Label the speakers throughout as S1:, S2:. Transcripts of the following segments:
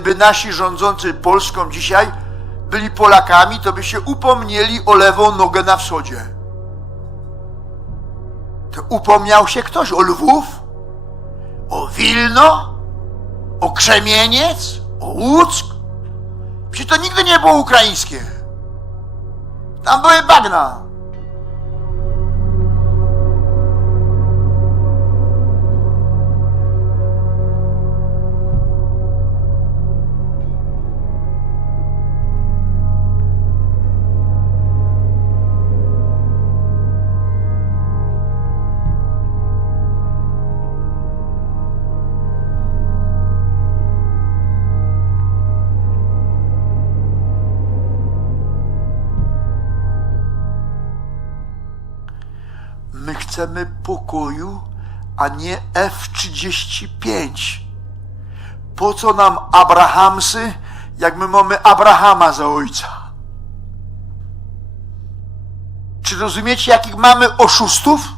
S1: gdyby nasi rządzący Polską dzisiaj byli Polakami, to by się upomnieli o lewą nogę na wschodzie. To upomniał się ktoś o Lwów? O Wilno? O Krzemieniec? O Łuck? Przecież to nigdy nie było ukraińskie. Tam były bagna. Chcemy pokoju, a nie F-35. Po co nam Abrahamsy, jak my mamy Abrahama za ojca? Czy rozumiecie, jakich mamy oszustów?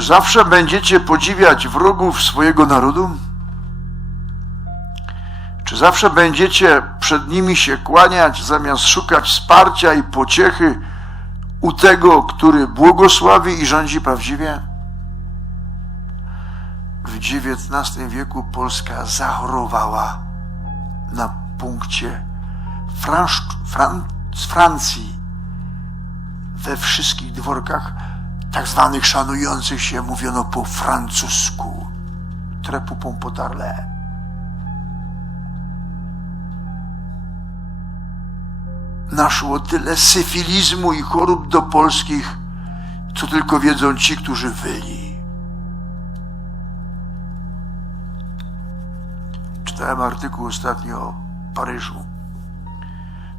S1: Czy zawsze będziecie podziwiać wrogów swojego narodu? Czy zawsze będziecie przed nimi się kłaniać, zamiast szukać wsparcia i pociechy u tego, który błogosławi i rządzi prawdziwie? W XIX wieku Polska zachorowała na punkcie Francji we wszystkich dworkach tak zwanych szanujących się mówiono po francusku. Trepupą potarle. Naszło tyle syfilizmu i chorób do polskich, co tylko wiedzą ci, którzy wyli. Czytałem artykuł ostatnio o Paryżu.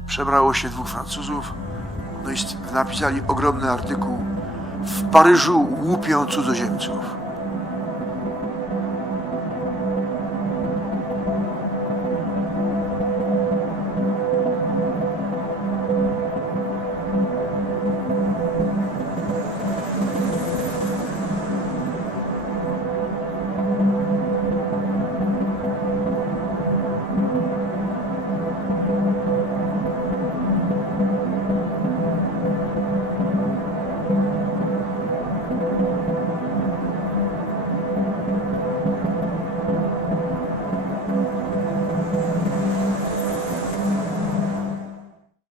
S1: Przebrało się dwóch Francuzów, no i napisali ogromny artykuł w Paryżu łupią cudzoziemców.